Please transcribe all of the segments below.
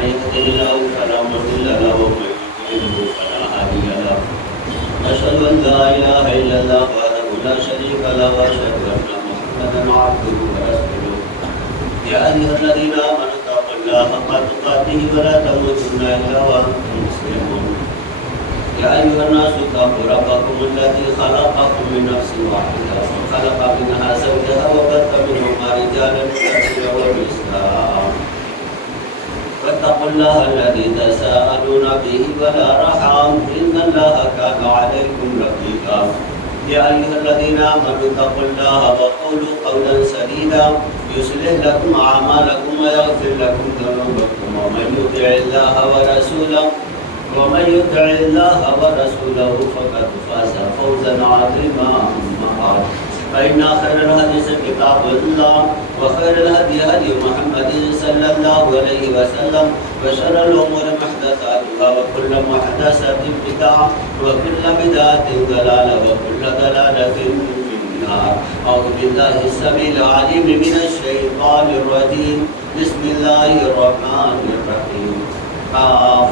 من يهده الله فلا مضل له ومن يضلل فلا هادي له أشهد أن لا إله إلا الله وحده لا شريك له وأشهد أن محمدا عبده ورسوله يا أيها الذين آمنوا اتقوا الله حق تقاته ولا تموتن إلا وأنتم مسلمون يا أيها الناس اتقوا ربكم الذي خلقكم من نفس واحدة وخلق منها زوجها وبث منهما رجالا كثيرا ونساء واتقوا الله الذي تساءلون به والأرحام إن الله كان عليكم رقيبا يا أيها الذين آمنوا اتقوا الله وقولوا قولا سديدا يصلح لكم أعمالكم ويغفر لكم ذنوبكم ومن يطع الله ورسوله فقد فاز فوزا عظيما أما بعد فإن خير الحديث كتاب الله وخير الهدي هدي محمد صلى الله عليه وسلم وشر الأمور محدثاتها وكل محدثة بدعة وكل بدعة ضلالة وكل ضلالة في النار. أعوذ بالله السميع العليم من الشيطان الرجيم. بسم الله الرحمن الرحيم.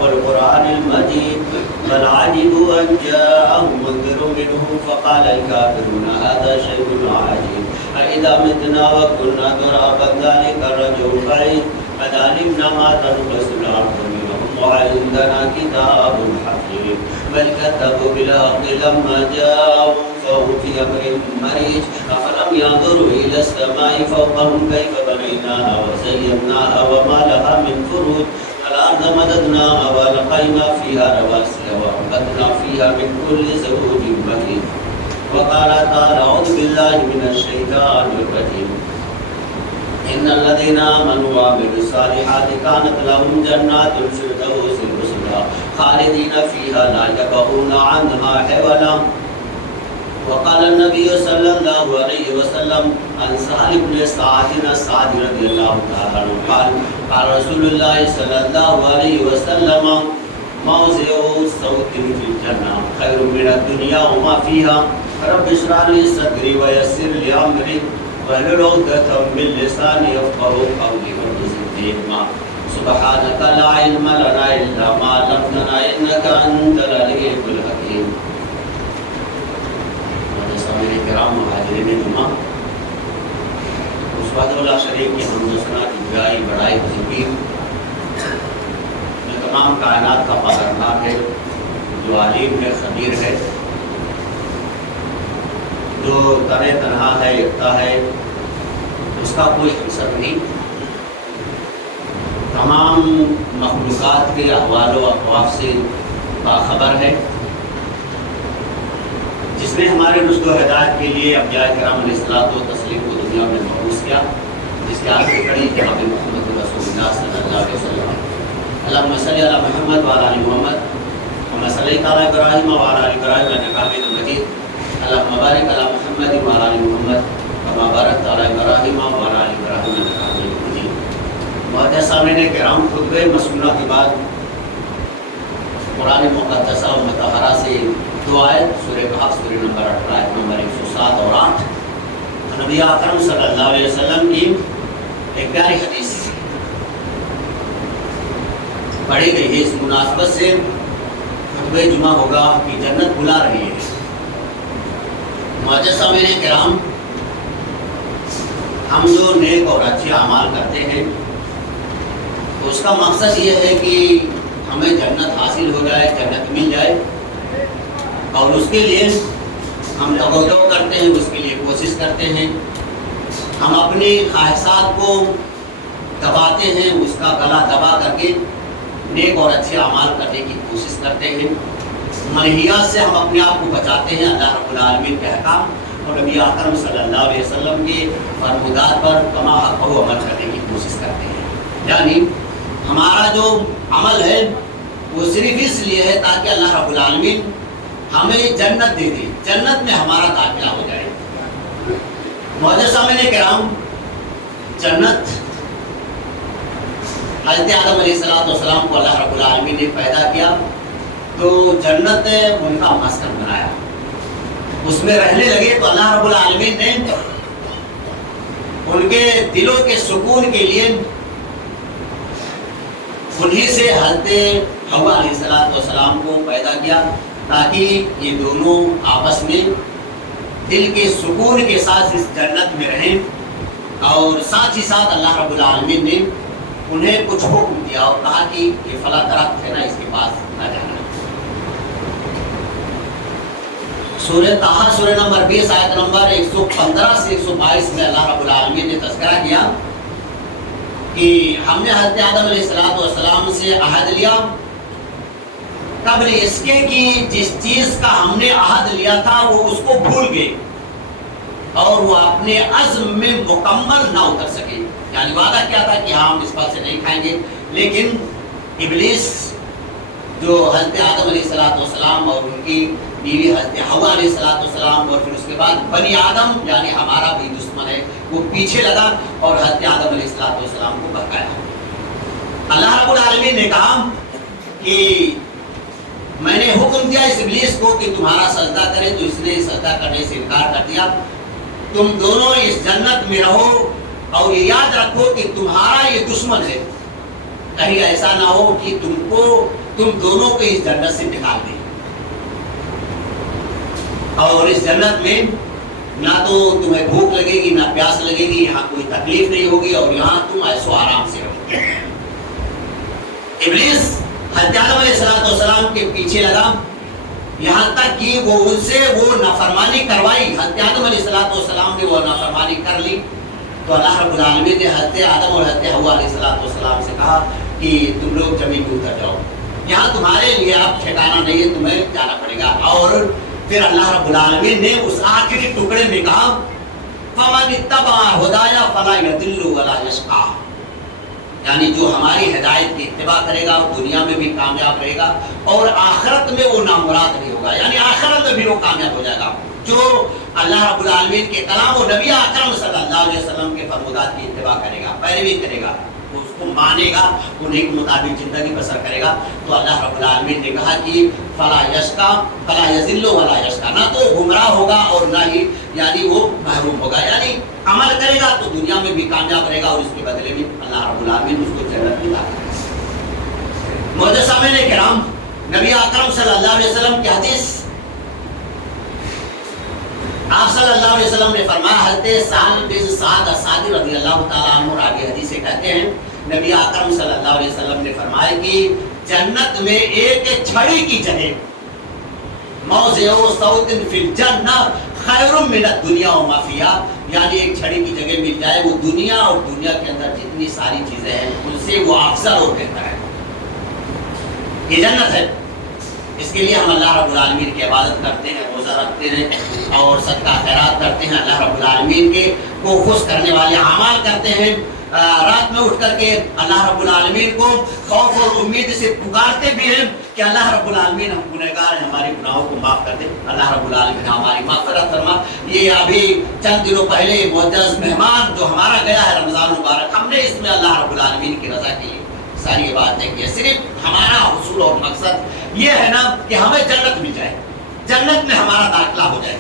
والقرآن المجيد بل عجبوا أن جاءهم منذر منهم فقال الكافرون هذا شيء عجيب أإذا متنا وكنا ترابا ذلك الرجل بعيد قد علمنا ما تنقص الأرض منهم وعندنا كتاب حكيم بل كذبوا بالحق لما جاءهم فهم في أمر مريج أفلم ينظروا إلى السماء فوقهم كيف بنيناها وزيناها وما لها من فروج الأرض مددناها وألقينا فيها رواسي وأنبتنا فيها من كل زوج بهيج وقال تعالى أعوذ بالله من الشيطان الرجيم إن الذين آمنوا وعملوا الصالحات كانت لهم جنات الفردوس نزلا خالدين فيها لا يبغون عنها حولا وقال النبي صلى الله عليه وسلم عن سهل بن سعد السعدي رضي الله تعالى عنه قال رسول الله صلى الله عليه وسلم موضع صوت في الجنة خير من الدنيا وما فيها رب اشرح لي صدري ويسر لي أمري واحلل عقدة من لساني يفقهوا قولي رب زدني علما سبحانك لا علم لنا إلا ما علمتنا إنك أنت العليم الحكيم. میرے کرام حاضرین جمعہ اس وحدہ لا شریک کی حمد و ثنا کی بڑائی بڑائی بزرگی جو تمام کائنات کا پالنہار ہے جو عالم ہے خبیر ہے جو تنہا تنہا ہے یکتا ہے اس کا کوئی حصر نہیں تمام مخلوقات کے احوال و اقواف سے باخبر ہے جس نے ہمارے رشد و ہدایت کے لیے انبیاء کرام علیہ الصلوۃ والتسلیم کو دنیا میں مبعوث کیا جس کی آخری کڑی جناب محمد رسول اللہ صلی اللہ علیہ وسلم اللہم صلی علی محمد وعلی آل محمد کما صلیت علی ابراہیم وعلی آل ابراہیم انک حمید مجید اللہم بارک علی محمد وعلی آل محمد کما بارکت علی ابراہیم وعلی آل ابراہیم انک حمید مجید. معزز سامعین کرام خطبہ مسنونہ کے بعد قرآن مقدسہ و مطہرہ سے دو آیت سورہ کہف سورہ نمبر 18 آیت نمبر 107 اور 8 نبی اکرم صلی اللہ علیہ وسلم کی ایک پیاری حدیث پڑھی گئی ہے. اس مناسبت سے خطبہ جمعہ ہوگا کہ جنت بلا رہی ہے. معزز سامعین کرام ہم جو نیک اور اچھے اعمال کرتے ہیں تو اس کا مقصد یہ ہے کہ ہمیں جنت حاصل ہو جائے جنت مل جائے اور اس کے لیے ہم توجہ کرتے ہیں اس کے لیے کوشش کرتے ہیں ہم اپنی خواہشات کو دباتے ہیں اس کا گلا دبا کر کے نیک اور اچھے اعمال کرنے کی کوشش کرتے ہیں منہیات سے ہم اپنے آپ کو بچاتے ہیں اللہ رب العالمین کے احکام اور نبی اکرم صلی اللہ علیہ وسلم کے فرمودات پر کما حق و عمل کرنے کی کوشش کرتے ہیں. یعنی ہمارا جو عمل ہے وہ صرف اس لیے ہے تاکہ اللہ رب العالمین ہمیں جنت دے دے جنت میں ہمارا داخلہ ہو جائے. معزز سامعین کرام جنت حضرت آدم علیہ السلام کو اللہ رب العالمین نے پیدا کیا تو جنت ان کا مسکن بنایا اس میں رہنے لگے تو اللہ رب العالمین نے ان کے دلوں کے سکون کے لیے انہی سے حضرت حوا علیہ السلام کو پیدا کیا تاکہ یہ دونوں آپس میں دل کے سکون کے ساتھ اس جنت میں رہیں، اور ساتھ ہی ساتھ اللہ رب العالمین نے انہیں کچھ حکم دیا اور کہا کہ یہ فلاں درخت ہے نا، اس کے پاس نہ جانا۔ سورہ طٰہٰ سورہ نمبر 20 آیت نمبر 115 سے 122 میں اللہ رب العالمین نے تذکرہ کیا کہ ہم نے حضرت آدم علیہ السلام سے عہد لیا قبل اس کے کہ جس چیز کا ہم نے عہد لیا تھا وہ اس کو بھول گئے اور وہ اپنے عزم میں مکمل نہ اتر سکے، یعنی وعدہ کیا تھا کہ ہم اس پھل سے نہیں کھائیں گے، لیکن ابلیس جو حضرت آدم علیہ السلام اور ان کی بیوی حضرت حوا علیہ السلام اور پھر اس کے بعد بنی آدم یعنی ہمارا بھی دشمن ہے، وہ پیچھے لگا اور حضرت آدم علیہ السلام کو بہکایا۔ اللہ رب العالمین نے کہا کہ میں نے حکم دیا اس ابلیس کو کہ تمہارا سجدہ کرے، تو اس نے سجدہ کرنے سے انکار کر دیا۔ تم دونوں اس جنت میں رہو اور یہ یاد رکھو کہ تمہارا یہ دشمن ہے، کہیں ایسا نہ ہو کہ تم دونوں کو اس جنت سے نکال دیں، اور اس جنت میں نہ تو تمہیں بھوک لگے گی نہ پیاس لگے گی، یہاں کوئی تکلیف نہیں ہوگی اور یہاں تم ایسو آرام سے رہو۔ ابلیس حضرت آدم علیہ السلام کے پیچھے لگا یہاں تک کہ وہ ان سے وہ نافرمانی کروائی۔ حضرت آدم علیہ السلام نے وہ نافرمانی کر لی تو اللہ رب العالمین نے حضرت آدم اور حضرت حوا علیہ السلام سے کہا کہ تم لوگ زمین میں اتر جاؤ، یہاں تمہارے لیے اب ٹھکانہ نہیں ہے، تمہیں جانا پڑے گا۔ اور پھر اللہ رب العالمین نے اس آخری ٹکڑے میں کہا فَمَنِ اتَّبَعَ هُدَايَ فَلَا يَضِلُّ وَلَا يَشْقَىٰ، یعنی جو ہماری ہدایت کی اتباع کرے گا دنیا میں بھی کامیاب رہے گا اور آخرت میں وہ نامراد نہیں ہوگا، یعنی آخرت میں بھی وہ کامیاب ہو جائے گا۔ جو اللہ رب العالمین کے کلام و نبی اکرم صلی اللہ علیہ وسلم کے فرمودات کی اتباع کرے گا، پیروی کرے گا، اس کو مانے گا، انہیں کے مطابق زندگی بسر کرے گا، تو اللہ رب العالمین نے کہا کہ فلا یشقا فلا یذل ولا یشقا، نہ تو گمراہ ہوگا اور نہ ہی یعنی وہ محروم ہوگا، یعنی عمل کرے گا تو دنیا میں بھی کامیاب رہے گا اور اس کے بدلے میں اللہ رب العالمین اس کو جنت میں داخل کرے گا۔ معزز سامعین کرام، نبی اکرم صلی اللہ علیہ وسلم کی حدیث، آپ صلی اللہ علیہ وسلم نے فرمایا، حضرت سہل بن سعد الساعدی رضی اللہ تعالیٰ عنہ راوی حدیث سے کہتے ہیں نبی اکرم صلی اللہ علیہ وسلم نے فرمایا کہ جنت میں ایک چھڑی کی جگہ موضع صوت فی الجنہ خیر من الدنیا وما فیہا، یعنی ایک چھڑی کی جگہ مل جائے وہ دنیا اور دنیا کے اندر جتنی ساری چیزیں ہیں ان سے وہ افضل اور بہتر ہے۔ یہ جنت ہے، اس کے لیے ہم اللہ رب العالمین کی عبادت کرتے ہیں، روزہ رکھتے ہیں اور صدقہ خیرات کرتے ہیں، اللہ رب العالمین کے کو خوش کرنے والے اعمال کرتے ہیں، رات میں اٹھ کر کے اللہ رب العالمین کو خوف اور امید سے پکارتے بھی ہیں کہ اللہ رب العالمین ہم گنہگار ہیں، ہماری گناہوں کو معاف کر دے، اللہ رب العالمین ہماری مغفرت فرما۔ یہ ابھی چند دنوں پہلے معزز مہمان جو ہمارا گیا ہے رمضان مبارک، ہم نے اس میں اللہ رب العالمین کی رضا کے لیے ساری باتیں کی، صرف ہمارا حصول اور مقصد یہ ہے نا کہ ہمیں جنت مل جائے، جنت میں ہمارا داخلہ ہو جائے۔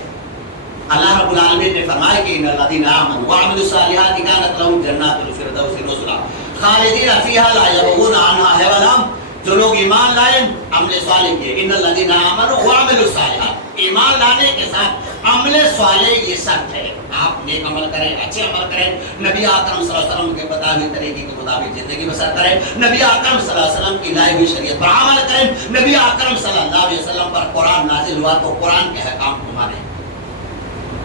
اللہ رب العالمین نے فرمایا کہ ان الذین آمنوا وعملوا الصالحات کانت لهم جنات الفردوس نزلا خالدین فیہا لا یبغون عنہا حولا، جو لوگ ایمان لائے عمل صالح کیے، ان الذین آمنوا وعملوا الصالحات، ایمان لانے کے ساتھ عمل صالح یہ شرط ہے، آپ نیک عمل کریں، اچھے عمل کریں، نبی اکرم صلی اللہ علیہ وسلم کے بتائے ہوئے طریقے کے مطابق زندگی بسر کریں، نبی اکرم صلی اللہ علیہ وسلم کی لائی ہوئی شریعت پر عمل کریں، نبی اکرم صلی اللہ علیہ وسلم پر قرآن نازل ہوا تو قرآن کے احکام کو مانیں۔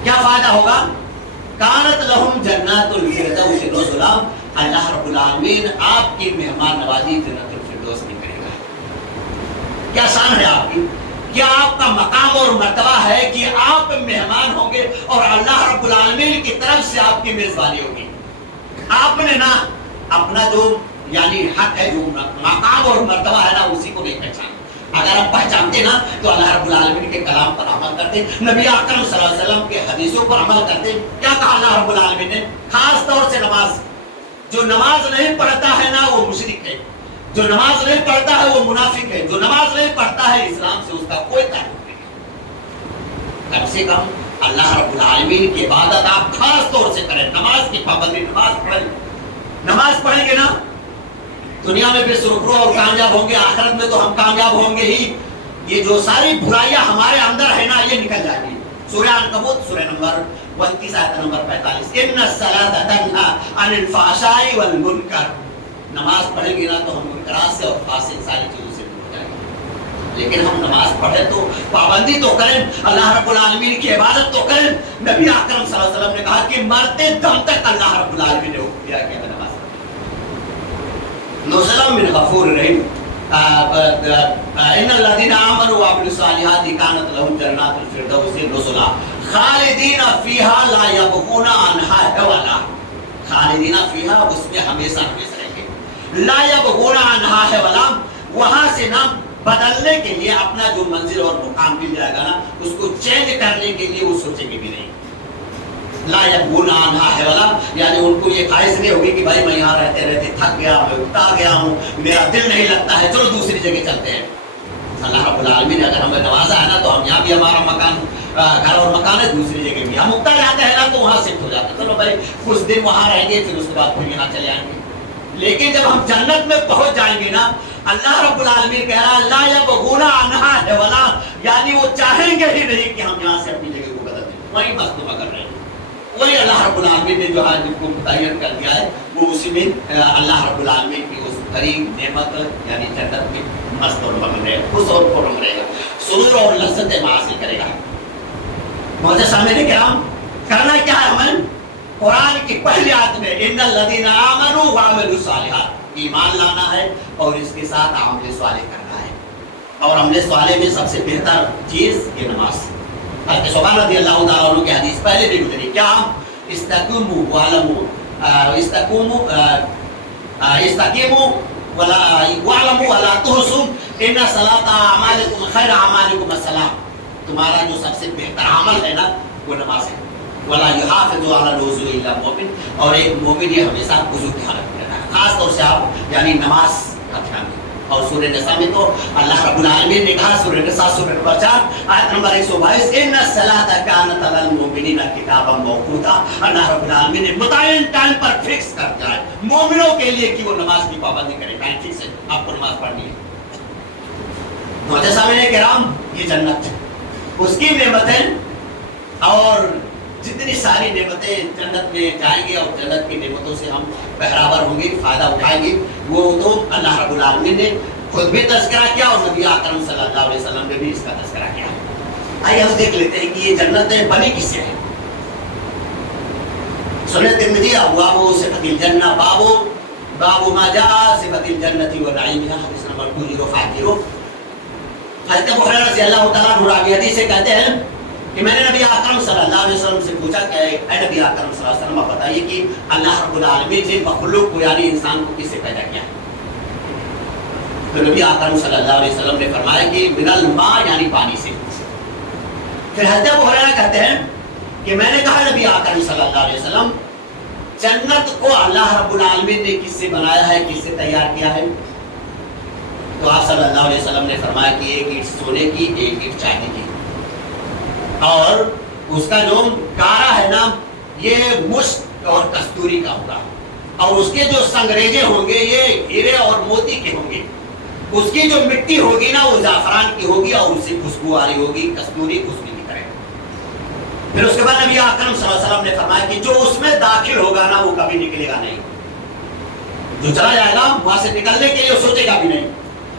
کیا فائدہ ہوگا؟ کانت لہم جنات الفردوس نزلا، اللہ رب العالمین آپ کی مہمان نوازی جنت الفردوس میں کرے گا۔ کیا شان ہے آپ کی، کیا آپ کا مقام اور مرتبہ ہے کہ آپ مہمان ہوں گے اور اللہ رب العالمین کی طرف سے آپ کی میزبانی ہوگی۔ آپ نے نا اپنا جو یعنی حق ہے، جو مقام اور مرتبہ ہے نا، اسی کو نہیں پہچانا۔ اگر آپ پہچانتے نا تو اللہ رب العالمین کے کلام پر عمل کرتے، نبی اکرم صلی اللہ علیہ وسلم کے حدیثوں پر عمل کرتے۔ کیا کہا اللہ رب العالمین نے؟ خاص طور سے نماز، جو نماز نہیں پڑھتا ہے نا وہ مشرک ہے، جو نماز نہیں پڑھتا ہے وہ منافق ہے، جو نماز نہیں پڑھتا ہے اسلام سے اس کا کوئی تعلق نہیں۔ کم سے کم اللہ رب العالمین کی عبادت آپ خاص طور سے کریں، نماز کی پابندی، نماز پڑھیں گے نا دنیا میں بھی سرخرو اور کامیاب ہوں گے، آخرت میں تو ہم کامیاب ہوں گے ہی. یہ جو ساری برائیاں ہمارے اندر ہے نا یہ نکل جائیں گی. سورہ عنکبوت سورہ نمبر 29 آیت نمبر 45. ان الصلاۃ تنہی عن الفحشاء والمنکر. نماز پڑھیں گے نا تو ہم منکرات سے اور فاسد ساری چیزوں سے دور ہو جائیں گے. لیکن ہم نماز پڑھیں تو پابندی تو کریں، اللہ رب العالمین کی عبادت تو کریں. نبی اکرم صلی اللہ علیہ وسلم نے کہا کہ مرتے دم تک اللہ رب العالمین نے حکم دیا کہ نماز نزلا من غفور رحیم. ان الذين آمنوا وعملوا الصالحات كانت لهم جنات الفردوس نزلا خالدین فیہا لا یبغون عنہا حولا. خالدین فیہا اس میں ہمیشہ ہمیشہ رہیں گے. لا یبغون عنہا حولا، وہاں سے نہ بدلنے کے لیے اپنا جو منزل اور مقام مل جائے گا نا اس کو چینج کرنے کے لیے وہ سوچیں گے بھی نہیں. لا یبغون عنہا حولا یعنی ان کو یہ خواہش نہیں ہوگی کہ بھائی میں یہاں رہتے رہتے تھک گیا، میں اکتا گیا ہوں، میرا دل نہیں لگتا ہے، چلو دوسری جگہ چلتے ہیں. اللہ رب العالمین نے اگر ہمیں نوازا ہے نا تو ہم یہاں بھی ہمارا مکان گھر اور مکان ہے، دوسری جگہ بھی ہم اکتا جاتے ہیں نا تو وہاں شفٹ ہو جاتے ہیں. چلو بھائی کچھ دن وہاں رہیں گے پھر اس کے بعد پھر یہاں چلے آئیں گے. لیکن جب ہم جنت میں پہنچ جائیں گے نا اللہ رب العالمین کہہ رہا لا یبغون عنہا حولا یعنی وہ چاہیں گے ہی نہیں کہ ہم یہاں سے اپنی جگہ کو بدل دیں، وہیں مستوفہ کر رہے ہیں. وہی اللہ رب العالمین نے جو آج کو متعین کر دیا ہے وہ اسی میں اللہ رب العالمین کی اس قریب نعمت یعنی جنت میں مست اور مگن رہے گا، خوش اور پرم رہے گا، سرور اور لذتیں حاصل کرے گا. معزز سامعین کرام، کرنا کیا ہے ہمیں؟ قرآن کی پہلی آیت میں ان الذین آمنوا وعملوا الصالحات، ایمان لانا ہے اور اس کے ساتھ عمل صالح کرنا ہے. اور عمل صالح میں سب سے بہتر چیز یہ نماز. حضرت صبح رضی اللہ تعالیٰ عنہ کی حدیث پہلے بھی گزری، کیا استقیموا واعلموا استقیموا واعلموا ولا تحسوا ان صلاۃ اعمالکم خیر اعمالکم الصلاۃ. تمہارا جو سب سے بہتر عمل ہے نا وہ نماز ہے. ولا یحافظ علی الوضوء الا مؤمن، اور ایک مومن یہ ہمیشہ وضو کی حالت میں رہنا ہے. خاص طور سے آپ یعنی نماز کا دھیان دیں. اور سورہ نساء میں تو اللہ رب العالمین نے کہا سورہ نساء سورہ نمبر 4 آیت نمبر 122 ان الصلاۃ کانت علی المؤمنین کتابا موقوتا. اللہ رب العالمین نے متعین ٹائم پر فکس کر دیا ہے مومنوں کے لیے کہ وہ نماز کی پابندی کریں. ٹائم فکس ہے، آپ کو نماز پڑھنی ہے. معزز سامعین کرام، یہ جنت اس کی نعمتیں اور جتنی ساری نعمتیں جنت میں جائیں گے اور جنت کی نعمتوں سے ہم بہرابر ہوں گے، فائدہ اٹھائیں گے، وہ تو اللہ رب العالمین نے خود بھی تذکرہ کیا اور نبی اکرم صلی اللہ علیہ وسلم نے بھی اس کا تذکرہ کیا. آئیے ہم دیکھ لیتے ہیں کہ یہ جنتیں بنی کس سے ہیں. سنن ترمذی ابواب صفۃ الجنہ باب ما جاء صفۃ الجنۃ ونعیمها حدیث نمبر 2050. حضرت ابو ہریرہ رضی اللہ تعالیٰ عنہ راوی حدیث سے کہتے ہیں کہ میں نے نبی اکرم صلی اللہ علیہ وسلم سے پوچھا کہ اے نبی اکرم صلی اللہ علیہ وسلم آپ بتائیے کہ اللہ رب العالمین نے مخلوق کو یعنی انسان کو کس سے پیدا کیا؟ تو نبی اکرم صلی اللہ علیہ وسلم نے فرمایا کہ من الماء یعنی پانی سے. پھر حضرت ابو ہریرہ کہتے ہیں کہ میں نے کہا نبی اکرم صلی اللہ علیہ وسلم جنت کو اللہ رب العالمین نے کس سے بنایا ہے، کس سے تیار کیا ہے؟ تو آپ صلی اللہ علیہ وسلم نے فرمایا کہ ایک اینٹ سونے کی، ایک اینٹ چاندی کی، اور اس کا جو گارا ہے نا یہ مشک اور کستوری کا ہوگا، اور اس کے جو سنگریزے ہوں گے یہ ہیرے اور موتی کے ہوں گے. اس کی جو مٹی ہوگی نا وہ زعفران کی ہوگی اور اس سے خوشبو آ رہی ہوگی کستوری خوشبو کی طرح. پھر اس کے بعد نبی اکرم صلی اللہ علیہ وسلم نے فرمایا کہ جو اس میں داخل ہوگا نا وہ کبھی نکلے گا نہیں. جو چلا جائے گا وہاں سے نکلنے کے لیے سوچے گا بھی نہیں.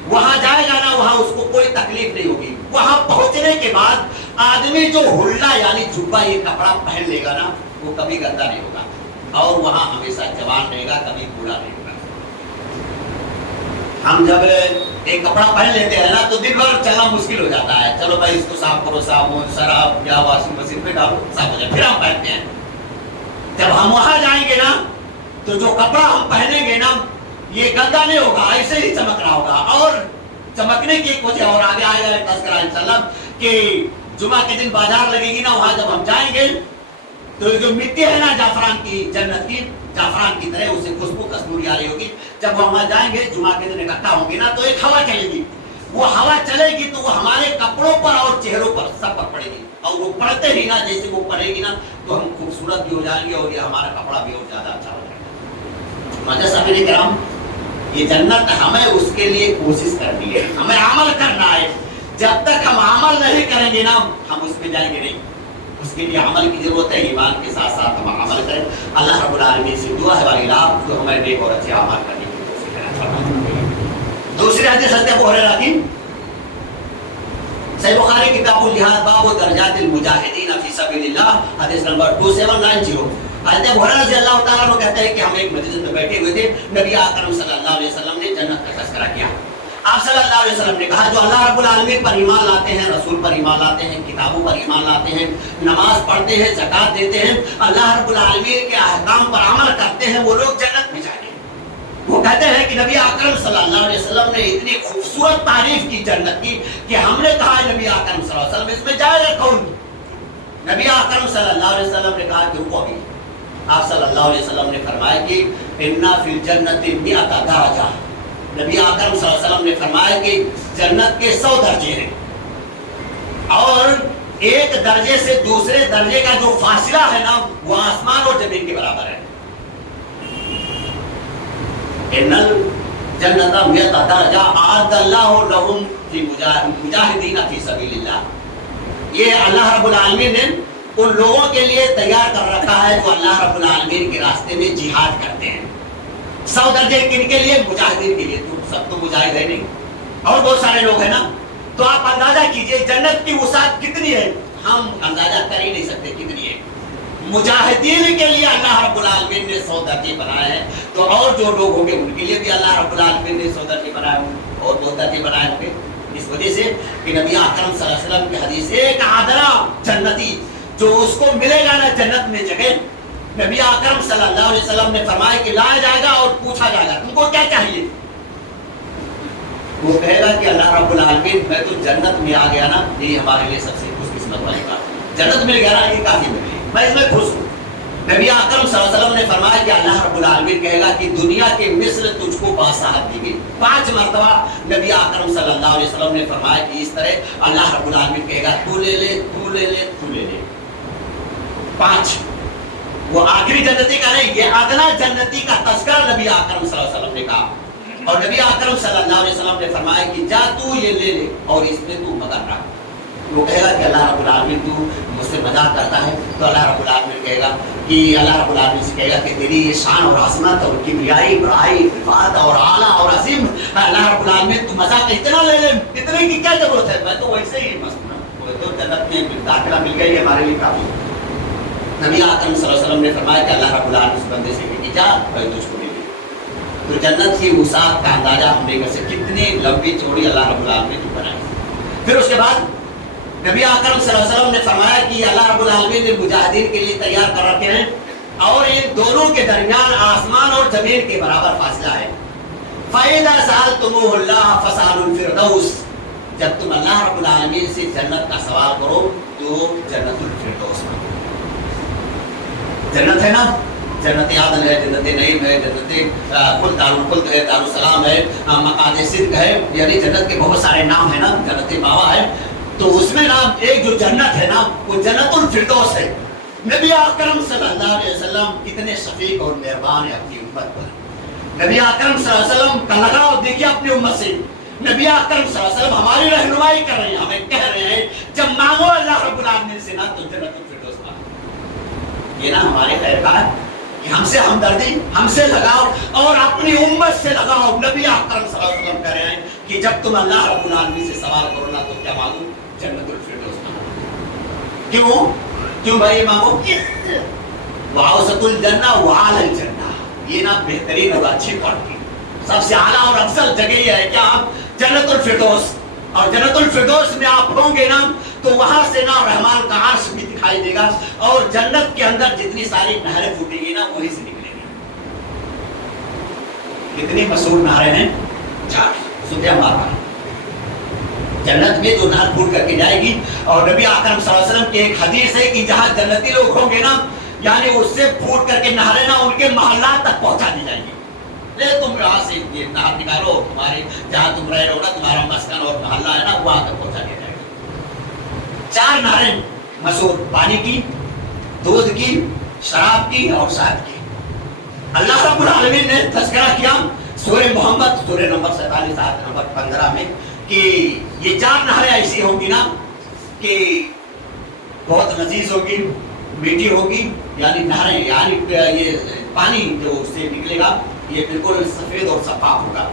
وہاں جائے گا نا وہاں اس کو کوئی تکلیف نہیں ہوگی. وہاں پہنچنے کے بعد آدمی جو ہلا یعنی جھبا یہ کپڑا پہن لے گا نا وہ کبھی گندا نہیں ہوگا اور وہاں ہمیشہ جوان رہے گا، کبھی بوڑھا نہیں ہوگا. ہم جب ایک کپڑا پہن لیتے ہیں نا تو دن بھر چلنا مشکل ہو جاتا ہے. چلو بھائی اس کو صاف کرو، صابن سراب یا واشنگ مشین پہ ڈالو، صاف ہو جائے، پھر ہم پہنتے ہیں. جب ہم وہاں جائیں گے نا تو جو کپڑا ہم پہنیں گے نا یہ گندا نہیں ہوگا، ایسے ہی چمک رہا ہوگا. اور چمکنے کی ایک وجہ اور آگے آئے گا تذکرہ انشاءاللہ کہ جمعہ کے دن بازار لگے گی نا وہاں جب ہم جائیں گے تو جو مٹی ہے نا جعفران کی، جنت کی جعفران کی طرح اس سے خوشبو کستوری آ رہی ہوگی. جب ہم وہاں جائیں گے جمعہ کے دن اکٹھا ہوں گے نا تو ایک ہوا چلے گی. وہ ہوا چلے گی تو وہ ہمارے کپڑوں پر اور چہروں پر سب پر پڑے گی، اور وہ پڑتے ہی نا جیسے وہ پڑے گی نا تو ہم خوبصورت بھی ہو جائیں گے اور یہ ہمارا کپڑا بھی اور زیادہ اچھا ہو جائے گا. معزز سامعین کرام، یہ جنت ہمیں اس کے لیے کوشش کرنی ہے، ہمیں عمل کرنا ہے. جب تک ہم عمل نہیں کریں گے نا ہم اس پہ جائیں گے نہیں. اس کے لیے عمل کی ضرورت ہے، ایمان کے ساتھ ساتھ ہم عمل کریں. اللہ رب العالمین سے دعا ہے والی رات جو ہمیں نیک اور اچھے اعمال کرنے کی کوشش کریں. دوسری حدیث حضرت ابو ہریرہ کی صحیح بخاری کتاب الجہاد باب درجات المجاہدین فی سبیل اللہ حدیث نمبر 2790. حضرت ابو ہریرہ رضی اللہ تعالیٰ عنہ کہتے ہیں کہ ہم ایک مجلس میں بیٹھے ہوئے تھے، نبی اکرم صلی اللہ علیہ وسلم نے جنت کا تذکرہ کیا. آپ صلی اللہ علیہ وسلم نے کہا جو اللہ رب العالمین پر ایمان لاتے ہیں، رسول پر ایمان لاتے ہیں، کتابوں پر ایمان لاتے ہیں، نماز پڑھتے ہیں، زکوٰۃ دیتے ہیں، اللہ رب العالمین کے احکام پر عمل کرتے ہیں، وہ لوگ جنت میں جائیں گے. وہ کہتے ہیں کہ نبی اکرم صلی اللہ علیہ وسلم نے اتنی خوبصورت تعریف کی جنت کی کہ ہم نے کہا نبی اکرم صلی اللہ علیہ وسلم اس میں جائے گا کون؟ نبی اکرم صلی اللہ علیہ وسلم نے کہا کہ رکو ابھی. آپ صلی اللہ علیہ وسلم نے فرمایا کہ اِنَّ فِي الْجَنَّةِ مِئَةَ دَرَجَةٍ. نبی اکرم صلی اللہ علیہ وسلم نے فرمایا کہ جنت کے 100 درجے ہیں اور ایک درجے سے دوسرے درجے کا جو فاصلہ ہے نا وہ آسمان اور زمین کے برابر ہے. ان الجنۃ مئۃ درجہ اعد اللہ لهم فی مجاہدین فی سبیل اللہ. یہ اللہ رب العالمین نے ان لوگوں کے لیے تیار کر رکھا ہے جو اللہ رب العالمین کے راستے میں جہاد کرتے ہیں. 100 درجے کن کے لیے؟ مجاہدین کے لیے. تو سب تو مجاہد ہے نہیں اور بہت سارے لوگ ہیں نا. تو آپ اندازہ کیجئے جنت کی وسعت کتنی ہے، ہم اندازہ کر ہی نہیں سکتے کتنی ہے. مجاہدین کے لیے اللہ رب العالمین نے 100 درجے بنائے ہیں. تو اور جو لوگ ہوں گے ان کے لیے بھی اللہ رب العالمین نے 100 درجے بنائے ہوں گے اور 2 درجے بنائے ہوں گے. اس وجہ سے کہ نبی اکرم صلی اللہ علیہ وسلم کی حدیث ایک عادلہ جنتی جو اس کو ملے گا نا جنت میں جگہ، نبی اکرم صلی اللہ علیہ وسلم نے فرمایا کہ لایا جائے گا اور پوچھا جائے گا تم کو کیا چاہیے. وہ کہے گا کہ اللہ رب العالمین میں تو جنت میں آ گیا نا، یہ ہمارے لیے سب سے خوش قسمت والی بات. جنت مل گیا نا یہ کافی میرے لیے، میں اس میں خوش ہوں. نبی اکرم صلی اللہ علیہ وسلم نے فرمایا کہ اللہ رب العالمین کہے گا کہ دنیا کے مثل تجھ کو بادشاہت دی گئی. 5 مرتبہ نبی اکرم صلی اللہ علیہ وسلم نے فرمایا کہ اس طرح اللہ رب العالمین کہے گا تو لے لے تو لے لے تو لے لے. 5 وہ آخری جنتی کا نہیں، یہ ادنا جنتی کا تذکرہ نبی اکرم صلی اللہ علیہ وسلم نے کہا. اور نبی اکرم صلی اللہ علیہ وسلم نے فرمایا کہ جا تو یہ لے لے اور اس میں تو مگر رہا. وہ کہے گا کہ اللہ رب العالمین تو مجھ سے مذاق کرتا ہے. تو اللہ رب العالمین کہے گا کہ اللہ رب العالمین سے کہے گا کہ تیری یہ شان اور عظمت اور کبریائی بڑائی رفعت اور اعلیٰ اور عظیم، اللہ رب العالمین تو مذاق اتنا لے لے، اتنے کی کیا ضرورت ہے، میں تو ویسے ہی مست ہوں، وہ تو جنت میں داخلہ مل گئی ہمارے لیے کافی. نبی اکرم صلی اللہ علیہ وسلم نے فرمایا کہ اللہ رب العالمین اس بندے سے کہ جا بھائی تجھ کو مل گئی. تو جنت کی وسعت کا اندازہ ہم نہیں کر سکتے کتنی لمبی چوڑی اللہ رب العالمین نے بنائی. پھر اس کے بعد نبی اکرم صلی اللہ علیہ وسلم نے فرمایا کہ اللہ رب العالمین نے مجاہدین کے لیے تیار کر رکھے ہیں اور ان دونوں کے درمیان آسمان اور زمین کے برابر فاصلہ ہے. فَإِذَا سَأَلْتُمُوهُ اللَّهَ فَاسْأَلُوا الْفِرْدَوْسَ. جب تم اللہ رب العالمین سے جنت کا سوال کرو تو جنت الفردوس میں. جنت ہے نا، جنت عدن ہے، جنت نعیم ہے، جنت خلد دارالخلد ہے، دارالسلام ہے، مقعد صدق ہے، یعنی جنت کے بہت سارے نام ہیں نا. جنت ماوا ہے تو اس میں نا ایک جو جنت ہے نا وہ جنت الفردوس ہے. نبی اکرم صلی اللہ علیہ وسلم کتنے شفیق اور مہربان ہیں اپنی امت پر. نبی اکرم صلی اللہ علیہ وسلم کا لگاؤ دیکھیے اپنی امت سے. نبی اکرم صلی اللہ علیہ وسلم ہماری رہنمائی کر رہے ہیں، ہمیں کہہ رہے ہیں جب مانگو اللہ رب العالمین سے نا تو جنت الفردوس مانگو. یہ نا ہمارے خیر کا ہے کہ ہم سے ہمدردی، ہم سے لگاؤ اور اپنی امت سے لگاؤ. نبی اکرم صلی اللہ علیہ وسلم کہہ رہے ہیں کہ جب تم اللہ رب العالمین سے سوال کرو نا تو کیا مانگو؟ جنت الفردوس مانگو. کیوں بھائی یہ مانگو؟ وَأَوْسَطُ الْجَنَّةِ وَأَعْلَى الْجَنَّةِ. یہ نا بہترین اور اچھی کوالٹی، سب سے اعلیٰ اور افضل جگہ یہ ہے کیا؟ جنت الفردوس. اور جنت الفردوس میں آپ ہوں گے نا تو وہاں سے نا رحمان کا عرش بھی دکھائی دے گا اور جنت کے اندر جتنی ساری نہریں پھوٹیں گی نا وہیں سے نکلیں گی. کتنی مشہور نہریں ہیں؟ 4 سدھیا مارا. جنت میں جو نہر پھوٹ کر کے جائے گی اور نبی اکرم صلی اللہ علیہ وسلم کی ایک حدیث ہے کہ جہاں جنتی لوگ ہوں گے نا یعنی اس سے پھوٹ کر کے نہریں نا ان کے محلات تک پہنچا دی جائیں گی. لے تم یہاں سے یہ نہر نکالو، تمہارے جہاں تم رہ رہے ہو نا تمہارا مسکن اور محلہ ہے نا وہاں تک پہنچا دیا جائے گا. 4 نہریں مشہور، پانی کی، دودھ کی، شراب کی اور شہد کی. اللہ رب العالمین نے تذکرہ کیا سورہ محمد سورہ نمبر 47 آیت نمبر 15 میں کہ یہ 4 نہریں ایسی ہوں گی نا کہ بہت لذیذ ہوگی، میٹھی ہوگی، یعنی نہریں یعنی یہ پانی جو اس سے نکلے گا یہ بالکل سفید اور شفاف ہوگا،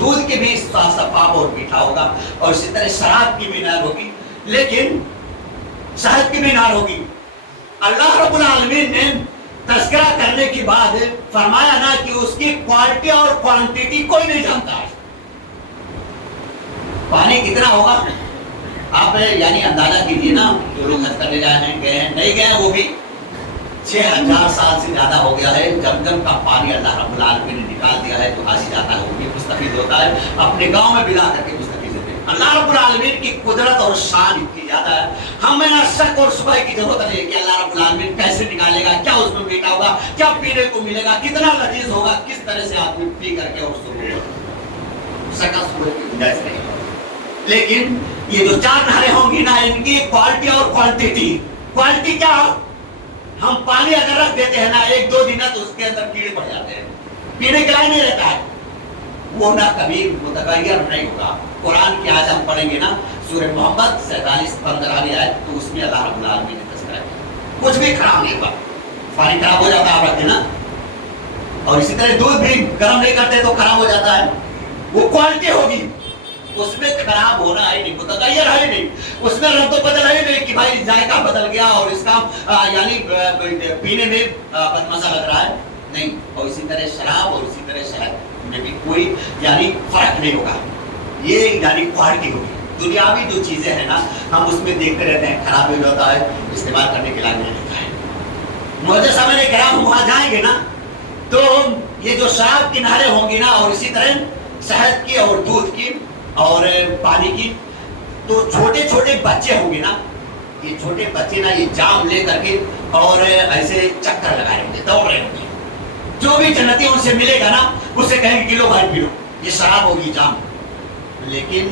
دودھ کے بھی صاف شفاف اور میٹھا ہوگا، اور اسی طرح شراب کی بھی نہر ہوگی، لیکن شہد کی بھی نہر ہوگی۔ اللہ رب العالمین نے تذکرہ کرنے کے بعد فرمایا نا کہ اس کی کوالٹی اور کوانٹیٹی کوئی نہیں جانتا ہے۔ پانی کتنا ہوگا آپ یعنی اندازہ کیجیے نا، جو لوگ حج کرنے جائے ہیں، گئے ہیں، نہیں گئے ہیں، وہ بھی 6000 سال سے زیادہ ہو گیا ہے، زمزم کا پانی اللہ رب العالمین نے نکال دیا ہے، تو حاصل جاتا ہے، وہ بھی مستفید ہوتا ہے، اپنے گاؤں میں بلا کر کے مستفید ہوتے ہیں۔ اللہ رب العالمین کی قدرت اور شان اتنی زیادہ ہے، ہمیں نہ شک اور شبہ کی ضرورت نہیں ہے کہ اللہ رب العالمین کیسے نکالے گا، کیا اس میں میٹھا ہوگا، کیا پینے کو ملے گا، کتنا لذیذ ہوگا، کس طرح سے آدمی پی کر کے اور سو ہوگا، شک اور شبہ کی گنجائش نہیں ہے۔ لیکن یہ جو 4 نہریں ہوں گی نا، ان کی کوالٹی اور کوانٹیٹی، کوالٹی کیا، ہم پانی اگر رکھ دیتے ہیں نا 1-2 دن تو اس کے اندر کیڑے پڑ جاتے ہیں، پینے کے لائق نہیں رہتا ہے، وہ نہ کبھی متغیر نہیں ہوگا۔ قرآن کی آیت ہم پڑھیں گے نا سورہ محمد 47-15 آیت، تو اس میں اللہ رب العالمین نے تذکرہ کیا کچھ بھی خراب نہیں ہوگا۔ پانی خراب ہو جاتا ہے آپ رکھتے نا، اور اسی طرح دودھ بھی گرم نہیں کرتے تو خراب ہو جاتا ہے، وہ کوالٹی ہوگی، اس میں خراب ہونا ہے نہیں، متغیر ہے نہیں، اس میں رد و بدل ہے نہیں کہ بھائی ذائقہ بدل گیا اور اس کا یعنی پینے میں بدمزہ لگ رہا ہے، نہیں۔ اور اسی طرح شراب اور اسی طرح شراب میں بھی کوئی یعنی فرق نہیں ہوگا، یہ یعنی کوالٹی ہوگی۔ دنیاوی جو چیزیں ہیں نا ہم اس میں دیکھتے رہتے ہیں، خراب ہو جاتا ہے، استعمال کرنے کے لائق نہیں رہتا ہے۔ معزز سامعین کرام، ہم وہاں جائیں گے نا تو یہ جو شراب کی نہریں ہوں گی نا، اور اسی طرح شہد کی اور دودھ کی اور پانی کی، تو چھوٹے چھوٹے بچے ہوں گے نا، یہ چھوٹے بچے نا یہ جام لے کر کے اور ایسے چکر لگائے ہوں گے، دوڑ رہے ہوں گے، جو بھی جنتی ان سے ملے گا نا اسے کہیں گے کہ لو بھائی پی لو، یہ شراب ہوگی جام۔ لیکن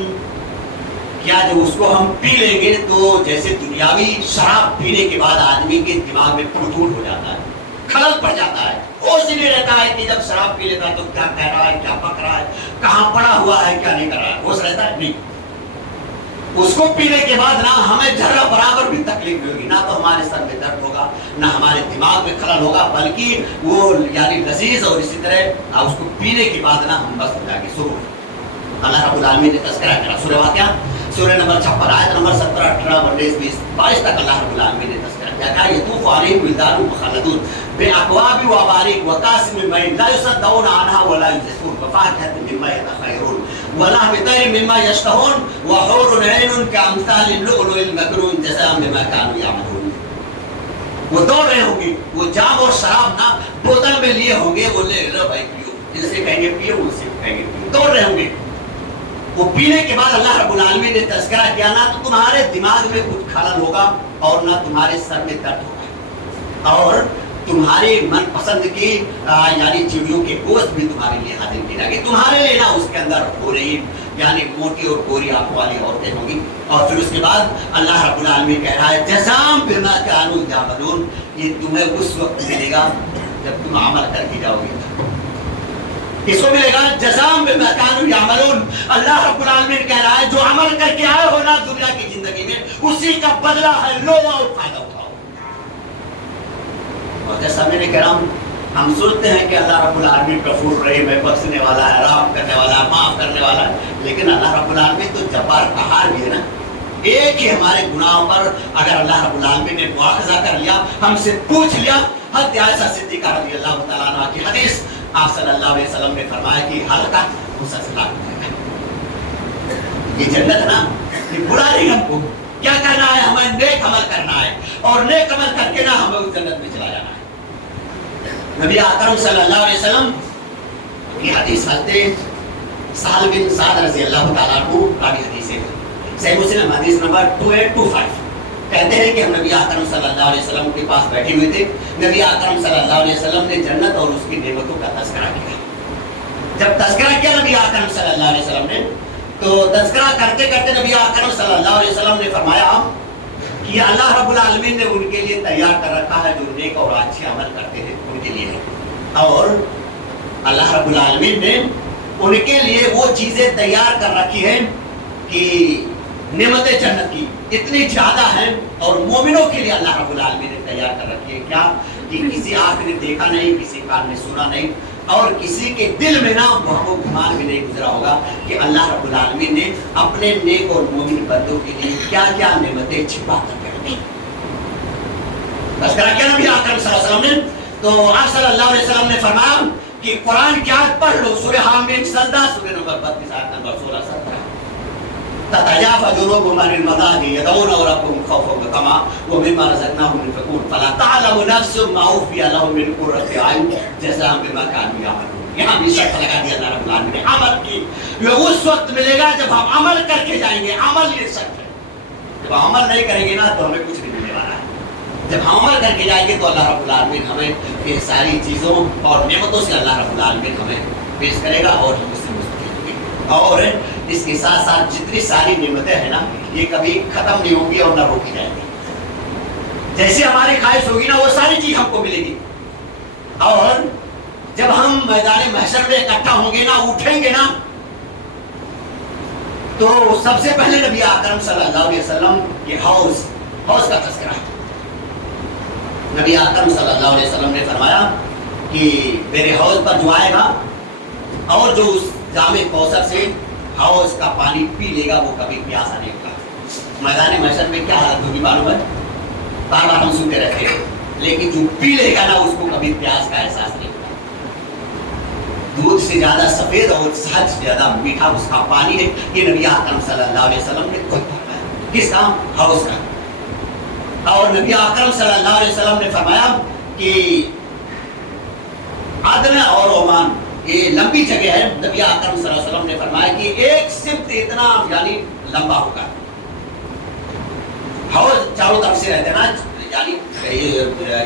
کیا جب اس کو ہم پی لیں گے تو جیسے دنیاوی شراب پینے کے بعد آدمی کے دماغ میں پھڑ ہو جاتا ہے، خلل پڑ جاتا ہے، ہوش ہی نہیں رہتا ہے کہ جب شراب پی لیتا ہے تو کیا کہہ رہا ہے، کیا پک رہا ہے، کہاں پڑا ہوا ہے، کیا نہیں کر رہا ہے، ہوش رہتا ہے نہیں۔ اس کو پینے کے بعد نہ ہمیں ذرہ برابر بھی تکلیف ہوگی، نہ تو ہمارے سر میں درد ہوگا، نہ ہمارے دماغ میں خلل ہوگا، بلکہ وہ یعنی لذیذ، اور اسی طرح اس کو پینے کے بعد نہ ہم بس جا کے سرور۔ اللہ رب العالمین نے تذکرہ کرا سورہ واقعہ سورہ نمبر 56 آیت نمبر 17 18 19 20 22 تک اللہ رب العالمین نے تذکرہ کیا کہ یطوف علیہم ولدان مخلدون باکواب وابارک وکاس من معین لا یصدعون عنها ولا ينزفون وفاکہۃ مما یتخیرون ولحم طیر مما یشتہون وحور عین کامثال اللؤلؤ المکنون جزاء بما كانوا یعملون۔ وہ دوڑ رہے ہوں گے، وہ جام اور شراب نہ بوتل میں لیے ہوں گے، وہ لے لو بھائی پیو، جن سے کہیں گے پیو، ان سے کہیں گے پیو، دوڑ رہے ہوں گے۔ وہ پینے کے بعد اللہ رب العالمین نے تذکرہ کیا نہ تو تمہارے دماغ میں کچھ خلل ہوگا اور نہ تمہارے سر میں درد ہوگا، اور تمہاری من پسند کی یعنی چڑیوں کے گوشت بھی تمہارے لیے حاضر کی جائے گی، تمہارے لیے نہ اس کے اندر حورین یعنی موٹی اور گوری آنکھوں والی عورتیں ہوں گی۔ اور پھر اس کے بعد اللہ رب العالمین کہہ رہا ہے جزاء بما كانوا يعملون، یہ تمہیں اس وقت ملے گا جب تم عمل کر کے جاؤ گے، کس کو ملے گا؟ جزاء بما كانوا يعملون۔ اللہ رب العالمین کہہ رہا ہے جو عمل کر کے آئے ہو نا دنیا کی زندگی میں اسی کا بدلہ ہے، لو اور فائدہ اٹھاؤ۔ اور جیسا میں نے کہہ رہا ہوں، ہم سنتے ہیں کہ اللہ رب العالمین غفور رحیم ہے، بخشنے والا ہے، رحم کرنے والا ہے، معاف کرنے والا ہے، لیکن اللہ رب العالمین تو جبار قہار بھی ہے نا۔ ایک ہی ہمارے گناہوں پر اگر اللہ رب العالمین نے مواخذہ کر لیا، ہم سے پوچھ لیا، حضرت عائشہ صدیقہ رضی اللہ تعالیٰ عنہ کی حدیث، آپ صلی اللہ علیہ وسلم نے فرمایا کہ حلقہ مسلسلات ہے، یہ جنت نا، یہ بلا نہیں ہم کو، کیا کرنا ہے؟ ہمیں نیک عمل کرنا ہے، اور نیک عمل کر کے نا ہمیں اس جنت میں چلا جانا ہے۔ نبی اکرم صلی اللہ علیہ وسلم کی حدیث حضرت سہل بن سعد رضی اللہ تعالیٰ عنہ راوی حدیث ہے، صحیح مسلم حدیث نمبر 2825، کہتے ہیں کہ ہم نبی اکرم صلی اللہ علیہ وسلم کے پاس بیٹھے ہوئے تھے، نبی اکرم صلی اللہ علیہ وسلم نے جنت اور اس کی نعمتوں کا تذکرہ کیا۔ جب تذکرہ کیا نبی اکرم صلی اللہ علیہ وسلم نے، تو تذکرہ کرتے کرتے نبی اکرم صلی اللہ علیہ وسلم نے فرمایا کہ اللہ رب العالمین نے ان کے لیے تیار کر رکھا ہے جو نیک اور اچھے عمل کرتے ہیں ان کے لیے، اور اللہ رب العالمین نے ان کے لیے وہ چیزیں تیار کر رکھی ہیں کہ نعمت جنت کی اتنی زیادہ ہیں، اور مومنوں کے لیے اللہ رب العالمین نے تیار کر رکھی ہے کیا کہ کسی آنکھ نے دیکھا نہیں، کسی کان نے سنا نہیں، اور کسی کے دل میں نہ وہ گمان بھی نہیں گزرا ہوگا کہ اللہ رب العالمین نے اپنے نیک اور مومن بندوں کے لیے کیا کیا نعمتیں چھپا کر رکھی۔ تذکرہ کیا نبی اکرم صلی اللہ علیہ وسلم نے؟ تو آپ صلی اللہ علیہ وسلم نے فرمایا کہ قرآن کی آیت پڑھ لو، سورہ حامیم سجدہ، سورہ نمبر 32 آیت نمبر 16-17۔ تتجافى جنوبهم عن المضاجع يدعون ربهم خوفا وطمعا ومما رزقناهم ينفقون فلا تعلم نفس ما أخفي لهم من قرة أعين جزاء بما كانوا يعملون۔ یہاں بھی شرط لگا دیا اللہ رب العالمین نے عمل کی، یہ اس وقت ملے گا جب ہم عمل کر کے جائیں گے۔ عمل یہ شرط ہے، جب ہم عمل نہیں کریں گے نا تو ہمیں کچھ نہیں ملنے والا ہے۔ جب ہم عمل کر کے جائیں گے تو اللہ رب العالمین ہمیں یہ ساری چیزوں اور نعمتوں سے اللہ رب العالمین ہمیں پیش کرے گا اور ہم اس سے مستفید ہوں گے۔ اور اس کے ساتھ ساتھ جتنی ساری نعمتیں ہیں نا یہ کبھی ختم نہیں ہوں گی اور نہ روکی جائیں گی۔ جیسے ہماری خواہش ہوگی نا وہ ساری چیز ہم کو ملے گی، اور جب ہم میدان محشر میں اکٹھا ہوں گے نا، اٹھیں گے نا، تو سب سے پہلے نبی اکرم صلی اللہ علیہ وسلم کے حوض کا تذکرہ ہے۔ نبی اکرم صلی اللہ علیہ وسلم نے فرمایا کہ میرے حوض پر جو آئے گا اور جو اس جام کوثر سے حوض کا پانی پی لے گا وہ کبھی پیاسا نہیں ہوگا۔ میدان محشر میں کیا حالت ہوگی معلوم ہے؟ بار بار ہم سنتے رہتے ہیں، لیکن جو پی لے گا نا اس کو کبھی پیاس کا احساس نہیں ہوگا۔ دودھ سے زیادہ سفید اور شہد سے زیادہ میٹھا اس کا پانی ہے، یہ نبی اکرم صلی اللہ علیہ وسلم نے خود فرمایا۔ کس کا؟ حوض کا۔ اور نبی اکرم صلی اللہ علیہ وسلم نے فرمایا کہ عدن اور عمان یہ لمبی جگہ ہے۔ نبی اکرم صلی اللہ علیہ وسلم نے فرمایا کہ ایک سمت اتنا یعنی لمبا ہوگا۔ حوض چاروں طرف سے رہتے نا، یعنی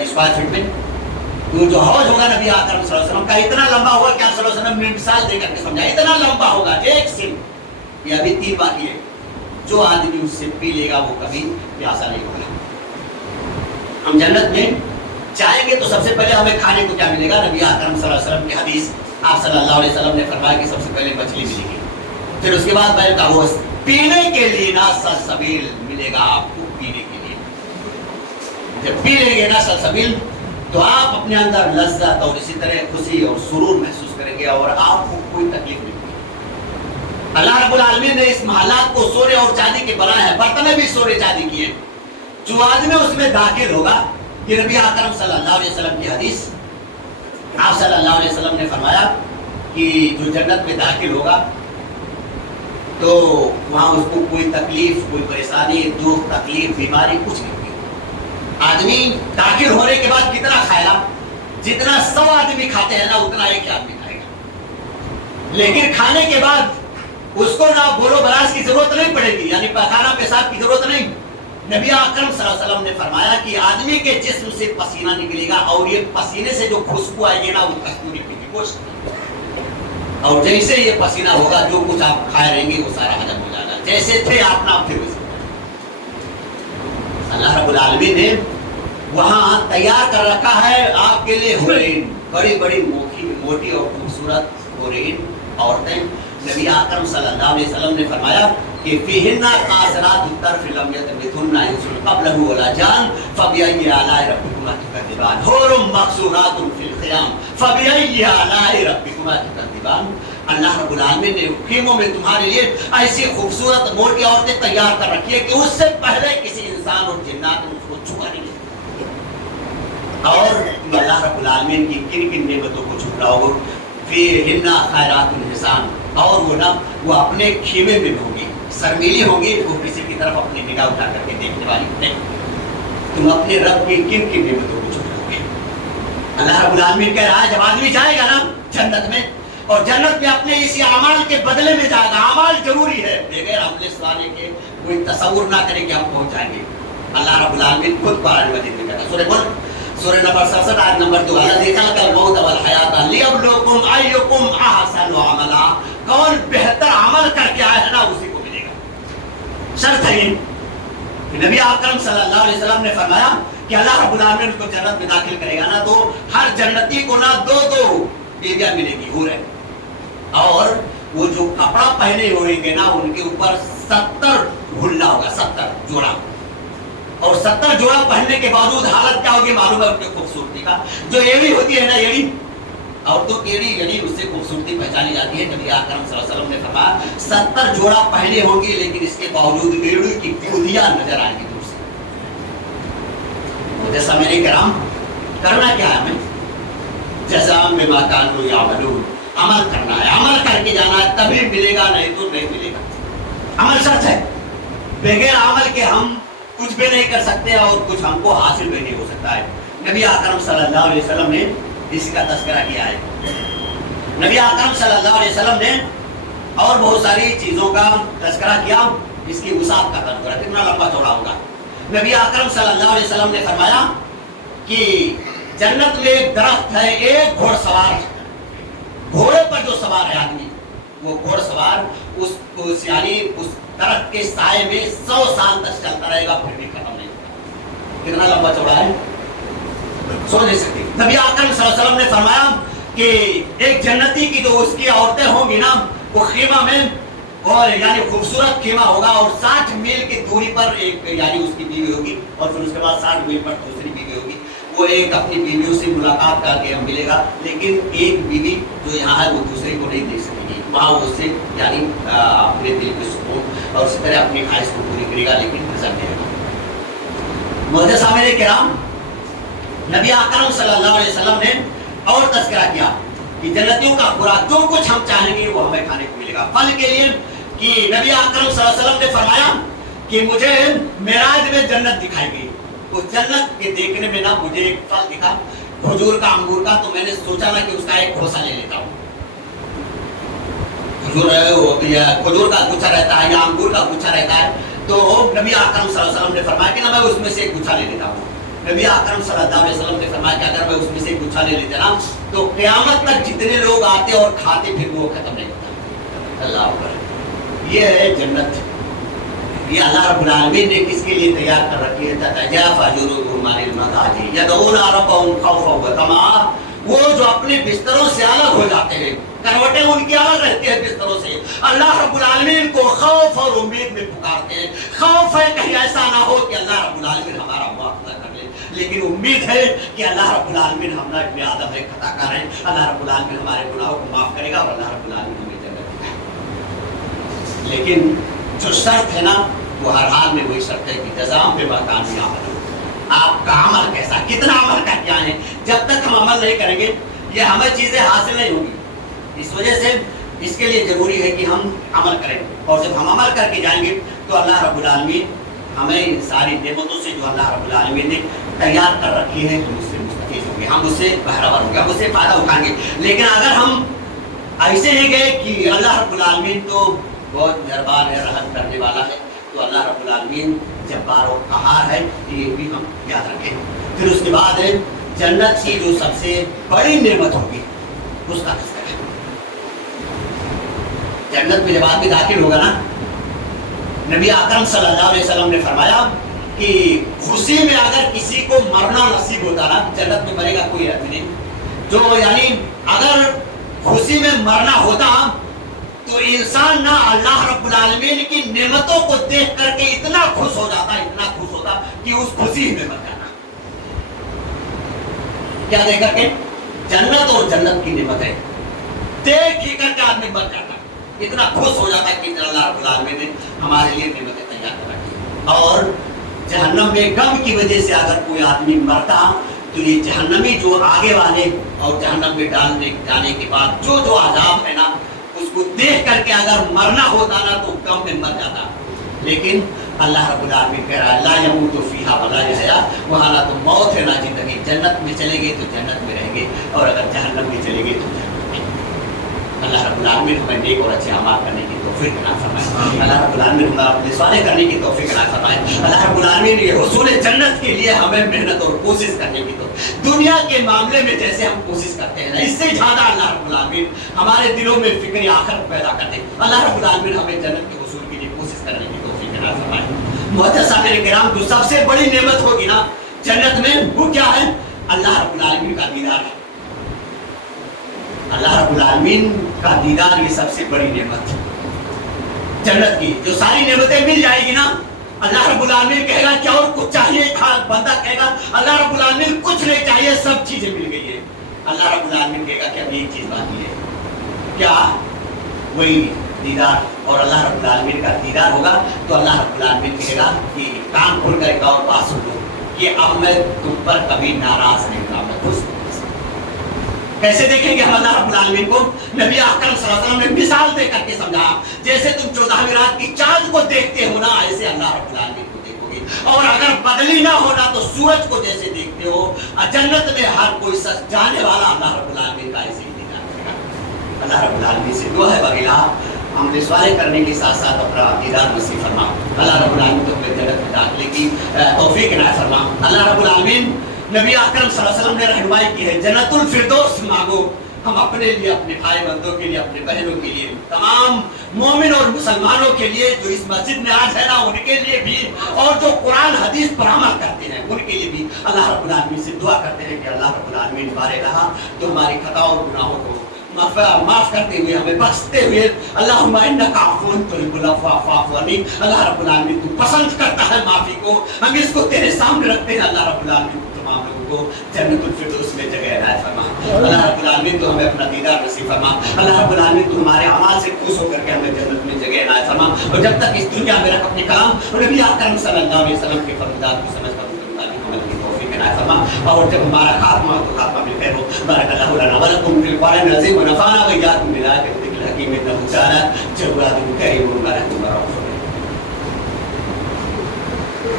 اسکوائر فٹ میں تو جو حوض ہوگا نبی اکرم صلی اللہ علیہ وسلم کا اتنا لمبا ہوگا کہ آپ صلی اللہ علیہ وسلم نے مثال دے کر کے سمجھا، اتنا لمبا ہوگا ایک سمت۔ یہ ابھی 3 باقی ہے، جو آدمی اس سے پی لے گا وہ کبھی پیاسا نہیں ہوگا۔ ہم جنت میں جائیں گے تو سب سے پہلے ہمیں کھانے کو کیا ملے گا؟ نبی اکرم صلی اللہ علیہ وسلم کی حدیث، آپ صلی اللہ علیہ وسلم نے فرمایا کہ سب سے پہلے مچھلی ملے گی، پھر اس کے بعد بیل کا گوشت، پینے کے لیے نا سلسبیل ملے گا آپ کو پینے کے لیے۔ جب پی لیں گے نا سلسبیل تو آپ اپنے اندر لذت اور اسی طرح خوشی اور سرور محسوس کریں گے اور آپ کو کوئی تکلیف نہیں ہوگی۔ اللہ رب العالمین نے اس محلات کو سونے اور چاندی کے بنایا ہے، برتنیں بھی سونے چاندی کی ہیں۔ جو آدمی اس میں داخل ہوگا، یہ نبی اکرم صلی اللہ علیہ وسلم کی حدیث، آپ صلی اللہ علیہ وسلم نے فرمایا کہ جو جنت میں داخل ہوگا تو وہاں اس کو کوئی تکلیف، کوئی پریشانی، دکھ، تکلیف، بیماری کچھ نہیں ہوگی۔ آدمی داخل ہونے کے بعد کتنا کھائے گا؟ جتنا 100 آدمی کھاتے ہیں نا اتنا ایک آدمی کھائے گا، لیکن کھانے کے بعد اس کو نہ بولو براز کی ضرورت نہیں پڑے گی، یعنی پخانہ پیشاب کی ضرورت نہیں۔ نبی اکرم صلی اللہ علیہ وسلم نے فرمایا کہ آدمی کے جسم سے پسینہ نکلے گا اور یہ پسینے سے جو خوشبو آئے گی نا وہ کستوری کی گوشت، اور جیسے یہ پسینہ ہوگا جو کچھ آپ کھائے رہیں گے وہ سارا ہضم ہو جائے گا، جیسے تھے آپ نا پھر ویسے۔ اللہ رب العالمین نے وہاں تیار کر رکھا ہے آپ کے لیے حورین، بڑی بڑی موٹی اور خوبصورت حورین عورتیں۔ نبی اکرم صلی اللہ علیہ وسلم نے فرمایا کہ فیہن قاصرات الطرف لم یطمثن انس قبلہ ولا جان فبأی آلاء ربکما تکذبان حور مقصورات فی الخیام فبأی آلاء ربکما تکذبان۔ اللہ رب العالمین نے خیموں میں تمہارے لیے ایسی خوبصورت موٹی عورتیں تیار کر رکھی ہے کہ اس سے پہلے کسی انسان اور جنات نے اس کو چھوا نہیں، اور اللہ رب العالمین کی کن کن نعمتوں کو چھو رہا ہوگا۔ فیہن خیرات الحسان، اور وہ نا وہ اپنے خیمے میں ہوں گی، سرمیلی ہوں گی، وہ کسی کی طرف اپنی نگاہ اٹھا کر کے دیکھنے والی نہیں۔ تم اپنے رب کی کن کن نعمتوں کو چھو رہے گے۔ اللہ رب العالمین کہہ رہا ہے جب آدمی جائے گا نا جنت میں، اور جنت میں اپنے اسی اعمال کے بدلے میں جائے گا، اعمال ضروری ہے، بغیر عمل صالح کے کوئی تصور نہ کرے کہ ہم پہنچ جائیں گے۔ اللہ رب العالمین خود قرآن مجید میں کہتا ہے، سورہ ملک سورہ نمبر 67 آیت نمبر 2، الذی خلق الموت والحیات لیبلوکم ایکم احسن عملا، کون بہتر عمل کر کے آیا ہے نا اسی کو ملے گا۔ شرط ہے یہ کہ نبی اکرم صلی اللہ علیہ وسلم نے فرمایا کہ اللہ رب العالمین کو جنت میں داخل کرے گا نا تو ہر جنتی کو نا 2 بیویاں ملے گی، حور ہے، اور وہ جو کپڑا پہنے ہوئے نا ان کے اوپر 70 گھلا ہوگا, 70 جوڑا, اور 70 جوڑا پہننے کے باوجود حالت کیا ہوگی معلوم ہے ان کی خوبصورتی کا. جو ایڑی ہوتی ہے نا, ایڑی عورتوں کی ایڑی, یعنی اس سے خوبصورتی پہچانی جاتی ہے. نبی اکرم صلی اللہ علیہ وسلم نے فرمایا 70 جوڑا پہنے ہوں گے لیکن اس کے باوجود ایڑی کی پھولیاں نظر آئیں گی دور سے. جیسا میرے کرام کرنا کیا ہے, ہمیں جزاء بما كانوا يعملون, عمل کرنا ہے, عمل کر کے جانا ہے, تبھی ملے گا, نہیں تو نہیں ملے گا. عمل شرط ہے, بغیر عمل کے ہم کچھ بھی نہیں کر سکتے اور کچھ ہم کو حاصل بھی نہیں ہو سکتا ہے. نبی اکرم صلی اللہ علیہ وسلم نے اس کا تذکرہ کیا ہے. نبی اکرم صلی اللہ علیہ وسلم نے اور بہت ساری چیزوں کا تذکرہ کیا, اس کی وسعت کا تذکرہ کتنا لمبا چوڑا ہوگا. نبی اکرم صلی اللہ علیہ وسلم نے فرمایا کہ جنت میں ایک درخت ہے, ایک گھوڑ سوار, گھوڑے پر جو سوار ہے آدمی, وہ گھوڑ سوار اس یعنی اس درخت کے سائے میں 100 سال تک چلتا رہے گا, پھر بھی ختم نہیں ہوگا. کتنا لمبا چوڑا ہے سوچ نہیں سکتے. نبی اکرم صلی اللہ علیہ وسلم نے فرمایا کہ ایک جنتی کی جو اس کی عورتیں ہوں گی نا, وہ خیمہ میں, اور یعنی خوبصورت خیمہ ہوگا, اور 60 میل کی دوری پر ایک یعنی اس کی بیوی ہوگی, اور پھر اس کے بعد 60 میل پر دوسری بیوی ہوگی. وہ ایک اپنی بیویوں سے ملاقات کر کے ملے گا, لیکن ایک بیوی جو یہاں ہے وہ دوسرے کو نہیں دیکھ سکے گی. وہاں وہ اس سے یعنی اپنے دل کے سکون اور اسی طرح اپنی خواہش کو پوری کرے گا, لیکن نظر نہیں رہے گا. معزز سامعین کرام, نبی اکرم صلی اللہ علیہ وسلم نے اور تذکرہ کیا کہ جنتیوں کا خوراک جو کچھ ہم چاہیں گے وہ ہمیں کھانے کو ملے گا. پھل کے لیے کہ نبی اکرم صلی اللہ علیہ وسلم نے فرمایا کہ مجھے معراج میں جنت دکھائی گئی. اس جنت کے دیکھنے میں نا مجھے ایک پھل دکھا, کھجور کا, انگور کا, تو میں نے سوچا نا کہ اس کا ایک کھوسا لے لیتا ہوں. کھجور کا گچھا رہتا ہے یا انگور کا گچھا رہتا ہے, تو نبی اکرم صلی اللہ علیہ وسلم نے فرمایا کہ نا میں اس میں سے ایک گچھا لے لیتا ہوں. نبی اکرم صلی اللہ علیہ وسلم نے فرمایا کہ اگر میں اس میں سے ایک گچھا لے لیتا نا تو قیامت تک جتنے لوگ آتے اور کھاتے پھر وہ ختم نہیں ہوتا. اللہ اکبر. یہ ہے جنت, یہ اللہ رب العالمین نے کس کے لیے تیار کر رکھی ہے. تتجافى جنوبهم عن المضاجع يدعون ربهم خوفا وطمعا. وہ جو اپنے بستروں سے الگ ہو جاتے ہیں, کروٹیں ان کی الگ رہتی ہیں بستروں سے, اللہ رب العالمین کو خوف اور امید میں پکارتے ہیں. خوف ہے کہیں ایسا نہ ہو کہ اللہ رب العالمین ہمارا معاوضہ کر لے, لیکن امید ہے کہ اللہ رب العالمین ہمارا ابن آدم ہے, خطا کار ہے, اللہ رب العالمین ہمارے گناہوں کو معاف کرے گا اور اللہ رب العالمین ہمیں جنت دے گا. لیکن جو شرط ہے نا وہ ہر حال میں وہی شرط ہے کہ جزاء بما كانوا يعملون. آپ کا عمل کیسا, کتنا عمل کر کے آئے. جب تک ہم عمل نہیں کریں گے یہ ہمیں چیزیں حاصل نہیں ہوں گی. اس وجہ سے اس کے لیے ضروری ہے کہ ہم عمل کریں, اور جب ہم عمل کر کے جائیں گے تو اللہ رب العالمین ہمیں ان ساری نعمتوں سے جو اللہ رب العالمین نے تیار کر رکھی ہے ہم اس سے مستفید ہوں گے, ہم اس سے بہرہ ہوں گے, ہم اس سے فائدہ اٹھائیں گے. لیکن اگر ہم ایسے ہی گئے کہ اللہ رب العالمین تو بہت مہربان ہے, رحم کرنے والا ہے, تو اللہ رب العالمین جبار و قہار ہے, یہ بھی ہم یاد رکھیں. پھر اس کے بعد جنت کی جو سب سے بڑی نعمت ہوگی اس کا تذکرہ ہے. جنت میں جب آدمی داخل ہوگا نا, نبی اکرم صلی اللہ علیہ وسلم نے فرمایا کہ خوشی میں اگر کسی کو مرنا نصیب ہوتا نا, جنت میں مرے گا کوئی آدمی نہیں, جو یعنی اگر خوشی میں مرنا ہوتا تو انسان نہ اللہ رب العالمین کی نعمتوں کو دیکھ کر کے اتنا خوش ہو جاتا, اتنا خوش ہوتا کہ اس خوشی میں مر جانا. کیا دیکھ کر کے, جنت اور جنت کی نعمت ہے, دیکھ ہی کر کے آدمی مر جاتا, اتنا خوش ہو جاتا کہ اللہ رب العالمین نے ہمارے لیے نعمتیں تیار کر رکھی. اور جہنم میں غم کی وجہ سے اگر کوئی آدمی مرتا تو یہ جہنمی جو آگے والے اور جہنم میں ڈالنے جانے کے بعد جو جو عذاب ہے نا, اس کو دیکھ کر کے اگر مرنا ہوتا نا تو غم میں مر جاتا. لیکن اللہ رب العالمین کہہ رہا ہے لا یموت فیہا ولا یحیا, وہاں نہ تو موت ہے نہ زندگی. جنت میں چلے گئے تو جنت میں رہیں گے, اور اگر جہنم میں چلے گئے تو جہنم میں. اللہ رب العالمین ہمیں نیک اور اچھے اعمال کرنے کی توفیق عطا فرمائے. اللہ رب العالمین ہمیں اپنے صالح کرنے کی توفیق عطا فرمائے. اللہ رب العالمین یہ حصول جنت کے لیے ہمیں محنت اور کوشش کرنے کی توفیق. دنیا کے معاملے میں جیسے ہم کوشش کرتے ہیں اس سے زیادہ اللہ رب العالمین ہمارے دلوں میں فکر آخرت پیدا کر دے. اللہ رب العالمین ہمیں جنت کے حصول کے لیے کوشش کرنے کی توفیق عطا فرمائے. محترم سامعین کرام, جو سب سے بڑی نعمت ہوگی نا جنت میں وہ کیا ہے؟ اللہ رب العالمین کا دیدار ہے. اللہ رب العالمین کا دیدار یہ سب سے بڑی نعمت ہے جنت کی. جو ساری نعمتیں مل جائے گی نا, اللہ رب العالمین کہے گا کہ اور کچھ چاہیے, بندہ کہے گا اللہ رب العالمین کچھ نہیں چاہیے, سب چیزیں مل گئی ہیں. اللہ رب العالمین کہے گا کہ اب ایک چیز باقی ہے, کیا؟ وہی دیدار. اور اللہ رب العالمین کا دیدار ہوگا تو اللہ رب العالمین کہے گا کہ کان کھول کر ایک اور بات سن لو کہ اب میں تم پر کبھی ناراض نہیں ہوں, میں خوش. کیسے دیکھیں گے ہم اللہ رب العالمین کو؟ نبی اکرم صلی اللہ علیہ وسلم نے مثال دے کر کے سمجھا, جیسے تم 14ویں رات کی چاند کو دیکھتے ہو نا, ایسے اللہ رب العالمین کو دیکھو گے. اور اگر بدلی نہ ہونا تو سورج کو جیسے دیکھتے ہو. جنت میں ہر کوئی سچ جانے والا اللہ رب العالمین کا ایسے ہی دیکھا کرے گا. اللہ رب العالمین سے دعا ہے بغیلا ہم رسوائے کرنے کے ساتھ ساتھ اپنا دیدار نصیب فرما. اللہ رب العالمین تو اپنے جنت میں داخلے کی توفیق عنایت فرما. اللہ رب العالمین نبی اکرم صلی اللہ علیہ وسلم نے رہنمائی کی ہے, جنت الفردوس مانگو. ہم اپنے لیے, اپنے بھائی بندوں کے لیے, اپنے بہنوں کے لیے, تمام مومن اور مسلمانوں کے لیے جو اس مسجد میں آج ہے نا, ان کے لیے بھی, اور جو قرآن حدیث پر عمل کرتے ہیں ان کے لیے بھی اللہ رب العالمین سے دعا کرتے ہیں کہ اللہ رب العالمین بارے رہا تو ہماری خطا اور گناہوں کو معاف کرتے ہوئے, ہمیں بخشتے ہوئے. اللہم انک عفو تحب العفو فاعف عنی. اللہ رب العالمین تو پسند کرتا ہے معافی کو, ہم اس کو تیرے سامنے رکھتے ہیں. اللہ رب العالمین تمام لوگوں کو جنت الفردوس میں جگہ عنایت فرما. اللہ رب العالمین تو ہمیں اپنا دیدار نصیب فرما. اللہ رب العالمین تو ہمارے اعمال سے خوش ہو کر کے ہمیں جنت میں جگہ عنایت فرما. اور جب تک اس دنیا میں رکھ اپنے کلام اور نبی اکرم صلی اللہ علیہ وسلم کے فرمودات کو سمجھ کر عمل کی توفیق عنایت فرما. اور جب ہمارا خاتمہ تو خاتمہ بالخیر ہو. بارک اللہ لنا ولکم فی القرآن العظیم ونفعنا وإياکم بآیات الذکر الحکیم انہ کان جواد کریم.